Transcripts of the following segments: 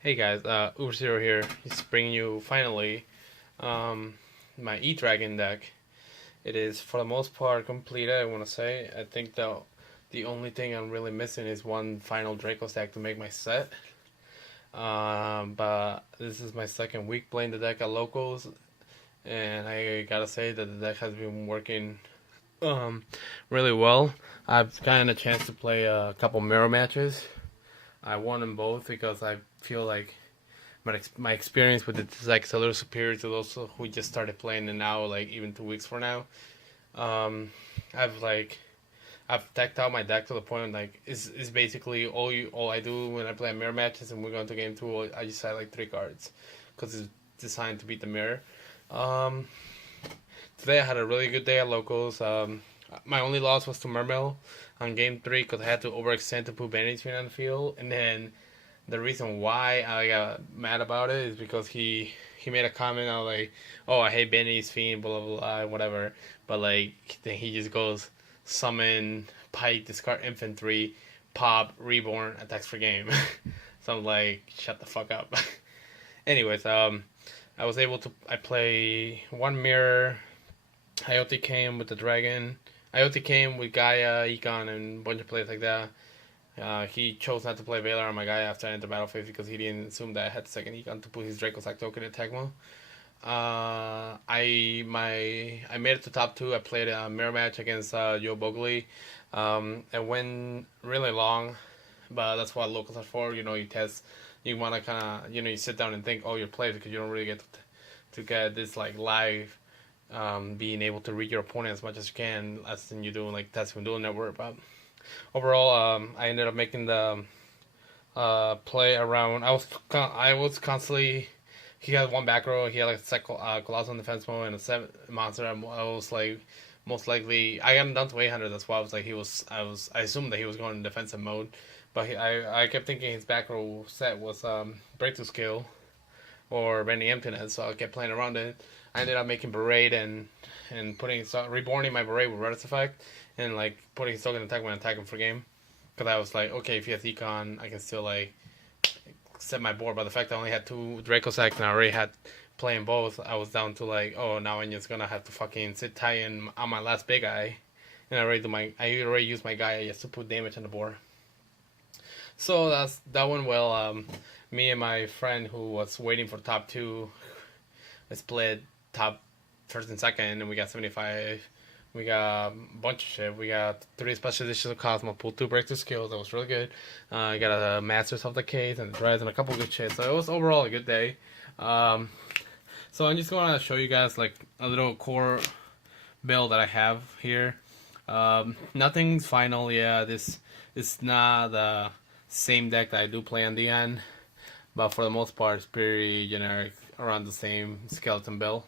Hey guys, Uber Zero here. Just bringing you finally my Edragon deck. It is for the most part completed. I want to say. I think the only thing I'm really missing is one final Draco stack to make my set. But this is my second week playing the deck at locals, and I gotta say that the deck has been working um really well. I've gotten a chance to play a couple mirror matches. I won them both because I feel like my experience with it is like a little superior to those who just started playing it now, like even 2 weeks from now. Um, I've like I've decked out my deck to the point like is basically all I do when I play mirror matches and we're going to game two. I just had like 3 cards because it's designed to beat the mirror. Um, Today I had a really good day at locals. My only loss was to Mermill on game three because I had to overextend to put Benny's on the field, and then the reason why I got mad about it is because he made a comment on like, oh, I hate Benny's fiend, blah blah blah, whatever. But like then he just goes summon Pike, discard infantry, pop, reborn, attacks for game. So I'm like, shut the fuck up. Anyways, I was able to I play one mirror. IoT came with the dragon. IoT came with Gaia, Econ, and a bunch of plays like that. He chose not to play Valor on my guy after I entered battlefield because he didn't assume that I had the second econ to put his Draco Sack token in Tecmo. I made it to top two. I played a mirror match against Joe Bogley. It went really long, but that's what locals are for. You know, you test. You want to kind of you sit down and think, oh, your plays because you don't really get to get this like live. Being able to read your opponent as much as you can, as than you do like testing dual network. But overall, I ended up making the play around. I was constantly. He had one back row. He had like a colossal defense mode and a seven monster. I was like, most likely I got him down to 800. That's why I was like I assumed that he was going in defensive mode, but I kept thinking his back row set was breakthrough skill or Benny Emptiness, so I kept playing around it. I ended up making Berate and putting reborning my Berate with Redis effect and like putting his token attack when attacking for game. Because I was like, okay, if he has econ, I can still like set my board. But the fact I only had 2 Draco sacks and I already had playing both, I was down to like, oh, now I'm just gonna have to fucking sit tight and on my last big eye. And I already used my guy just to put damage on the board. So that went well. Me and my friend who was waiting for top two, we split top first and second, and we got 75. We got a bunch of shit. We got 3 special editions of Cosmo, pulled 2 breakthrough skills. That was really good. I got a Masters of the Case and the Dreads and a couple good shit. So it was overall a good day. Um, so I'm just going to show you guys like a little core build that I have here. Nothing's final. Yeah, this is not the same deck that I do play on the end, but for the most part, it's pretty generic, around the same skeleton build.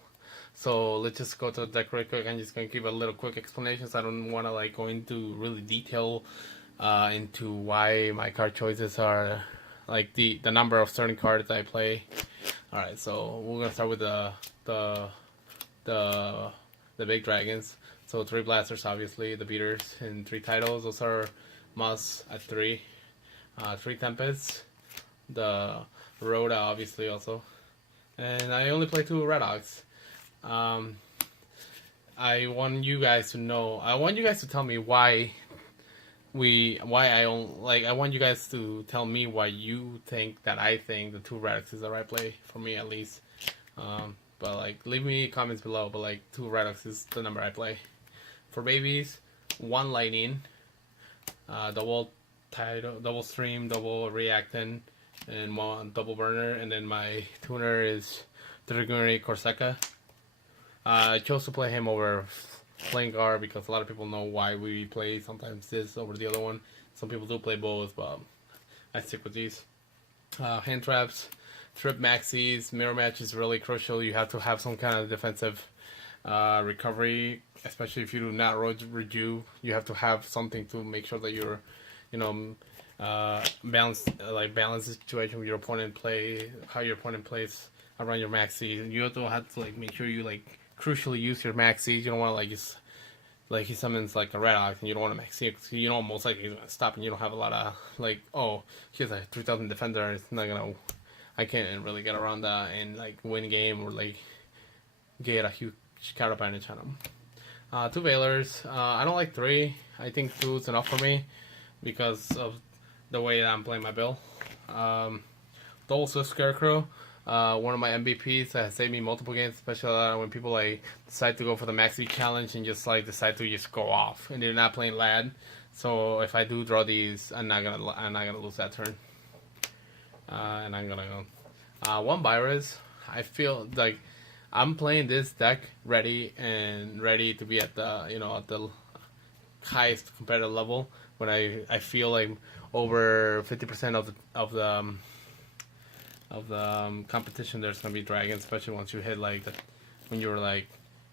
So let's just go to the deck real quick. I'm just gonna give a little quick explanation. So I don't want to like go into really detail into why my card choices are like the number of certain cards I play. All right, so we're gonna start with the the big dragons. So 3 blasters, obviously the beaters, and 3 titles. Those are Moss at 3, 3 tempests, the Rhoda obviously also, and I only play 2 Red Ox. Um, I want you guys to know. I want you guys to tell me why I don't like. I want you guys to tell me why you think that I think the 2 Red Ox is the right play for me at least. But like, leave me comments below. But like, 2 Red Ox is the number I play. For babies, 1 lightning, double title, double stream, double reactant, and 1 double burner, and then my tuner is Draguri Corsica. I chose to play him over playing guard because a lot of people know why we play sometimes this over the other one. Some people do play both, but I stick with these. Hand traps, trip maxis, mirror match is really crucial. You have to have some kind of defensive recovery, especially if you do not redo. You have to have something to make sure that you're, you know, balance the situation with your opponent play, how your opponent plays around your maxi. You also have to like make sure you like crucially use your maxi. You don't want to like just like he summons like a Red Ox and you don't want to maxi it because you know most likely he's gonna stop and you don't have a lot of like, oh, he has a 3,000 defender and it's not gonna I can't really get around that and like win game or like get a huge card advantage on them. 2 Veilers. I don't like 3. I think 2 is enough for me because of the way that I'm playing my build. Double Swift Scarecrow. One of my MVPs that has saved me multiple games, especially when people like decide to go for the Max V challenge and just like decide to just go off and they're not playing lad. So if I do draw these, I'm not gonna lose that turn, and I'm gonna go 1 Virus. I feel like I'm playing this deck ready to be at the at the highest competitive level when I feel like over 50% of the competition there's gonna be dragons, especially once you hit like when you're like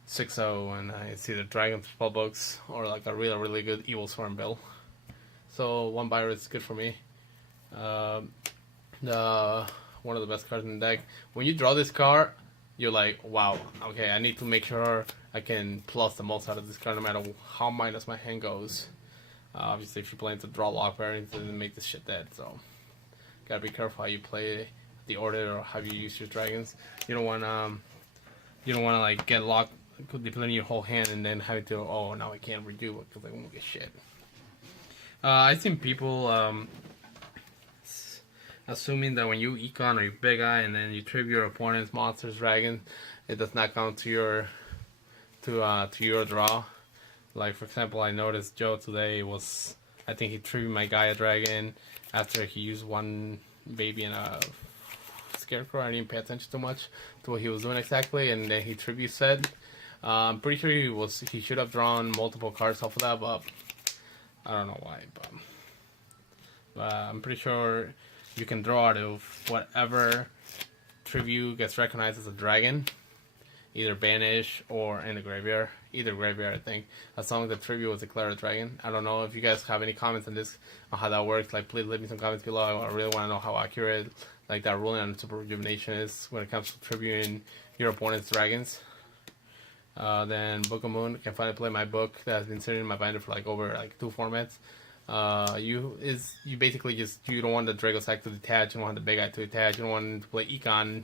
6-0 and I see the dragon spell books or like a really good evil swarm build. So 1 virus is good for me. The one of the best cards in the deck. When you draw this card, you're like, wow, okay, I need to make sure I can plus the most out of this card no matter how minus my hand goes. Obviously, if you're playing to draw lock variants, it doesn't make this shit dead, so gotta be careful how you play the order or how you use your dragons. You don't want like get locked, depending your whole hand, and then having to now I can't redo it because I won't get shit. I've seen people assuming that when you econ or you big eye and then you tribute your opponent's monsters, dragons, it does not count to your draw. Like for example, I noticed Joe today I think he tributed my Gaia dragon after he used 1 baby and a scarecrow. I didn't pay attention too much to what he was doing exactly, and then he tribute said. I'm pretty sure he should have drawn multiple cards off of that, but I don't know why. But I'm pretty sure you can draw out of whatever tribute gets recognized as a dragon, either banish or in the graveyard. Either graveyard, I think, as long as the tribute was declared a dragon. I don't know if you guys have any comments on this, on how that works. Like, please leave me some comments below. I really want to know how accurate like that ruling on super rejuvenation is when it comes to tributing your opponent's dragons. Then Book of Moon, can finally play my book that has been sitting in my binder for like over 2 formats. You basically you don't want the Drago Sack to detach, you don't want the Big Eye to detach, you don't want to play Econ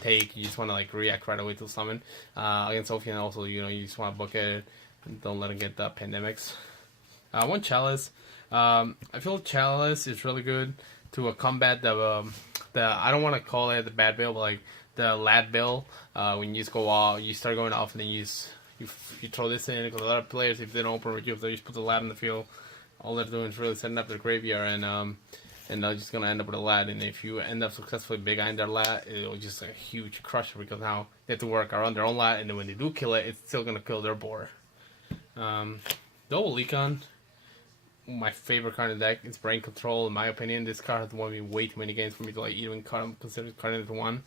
take, you just want to like react right away to summon. Against Sophian also, you just want to book it, and don't let him get the pandemics. 1 Chalice. I feel Chalice is really good to combat the I don't want to call it the bad build, but like the lad build, when you just go off, you start going off and then you throw this in, because a lot of players, if they don't open review, they just put the lad in the field, all they're doing is really setting up their graveyard, and they're just gonna end up with a lad. And if you end up successfully big eyeing their lad, it'll just a huge crusher, because now they have to work around their own lad, and then when they do kill it, it's still gonna kill their board. Double Econ, my favorite card in the deck. It's Brain Control. In my opinion, this card has won me way too many games for me to like even consider cutting it to 1.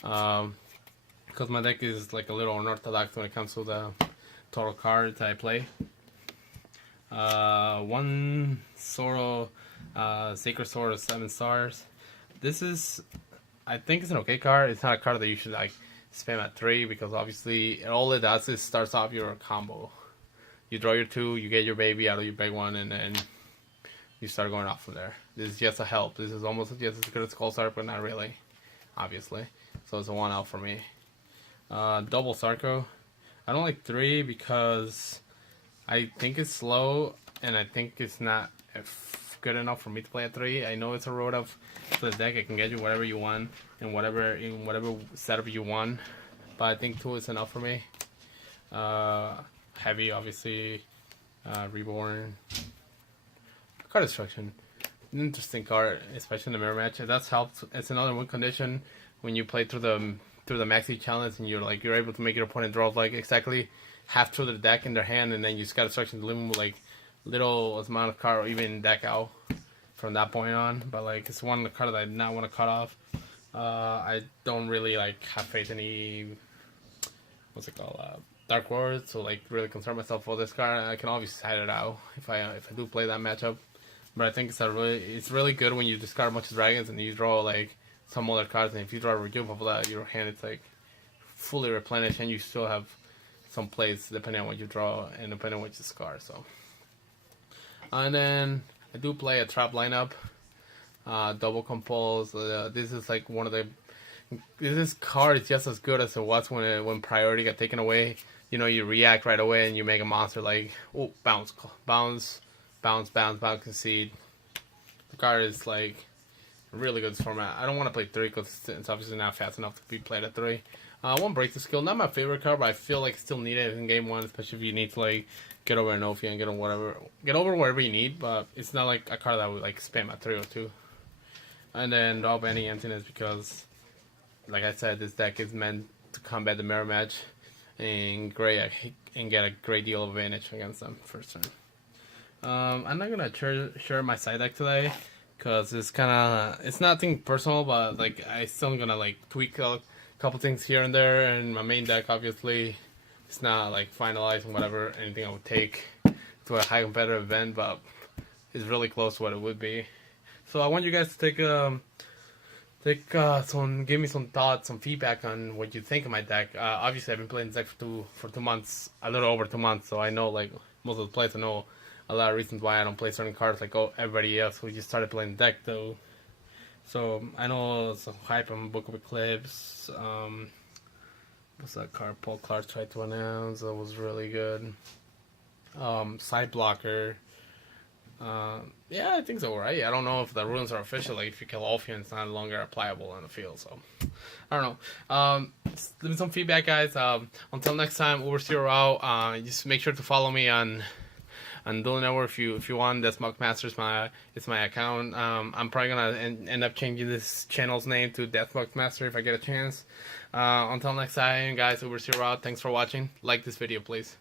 Because my deck is like a little unorthodox when it comes to the total cards I play. 1 Soro Sacred Sword of 7 stars. This is, I think it's an okay card. It's not a card that you should like spam at 3, because obviously all it does is starts off your combo. You draw your 2, you get your baby out of your big one, and then you start going off from there. This is just a help. This is almost just as good as Skull Start, but not really, obviously. So it's a 1 out for me. Double Sarko. I don't like 3 because I think it's slow, and I think it's not good enough for me to play at 3. I know it's a road of the deck. It can get you whatever you want and in whatever setup you want, but I think 2 is enough for me. Heavy, obviously. Reborn. Card Destruction. An interesting card, especially in the mirror match. That's helped. It's another win condition when you play through the Maxi challenge, and you're able to make your opponent draw like exactly half through the deck in their hand, and then you just got Destruction to leave them with like little amount of card or even deck out from that point on. But like, it's one card that I did not want to cut off. I don't really like have faith in any Dark Words, so like really concern myself for this card. I can obviously hide it out if I do play that matchup. But I think it's really good when you discard a bunch of dragons and you draw like some other cards, and if you draw a rejuve off of that, your hand is like fully replenished, and you still have some plays depending on what you draw and depending on what you discard. So, and then I do play a trap lineup. double compose. This is like one of the. This card is just as good as it was when priority got taken away. You know, you react right away and you make a monster like, oh, bounce, bounce, bounce, bounce, bounce, concede. The card is like really good format. I don't want to play 3 because it's obviously not fast enough to be played at 3. One break the skill, not my favorite card, but I feel like still need it in game 1, especially if you need to like get over an Ophia and get over whatever you need. But it's not like a card that would like spam at 3 or 2. And then drop any emptiness because, like I said, this deck is meant to combat the mirror match and get a great deal of advantage against them first turn. I'm not gonna share my side deck today because it's nothing personal, but like I still gonna like tweak a couple things here and there, and my main deck obviously it's not like finalized and whatever anything I would take to a high competitive event, but it's really close to what it would be. So I want you guys to give me some thoughts, some feedback on what you think of my deck. Obviously I've been playing this deck for 2 months, a little over 2 months, so I know like most of the plays. I know a lot of reasons why I don't play certain cards like everybody else who just started playing the deck though. So I know some hype on Book of Eclipse. What's that card Paul Clark tried to announce? That was really good. Side blocker. Yeah, I think so, right? I don't know if the rules are official. Like if you kill Ophion, it's no longer applicable on the field. So I don't know. Leave me some feedback, guys. Until next time, Overseer out. Just make sure to follow me on Dual Network if you want. That's Master is my account. I'm probably gonna end up changing this channel's name to Deathmark Master if I get a chance. Until next time, guys, Overseer out. Thanks for watching. Like this video, please.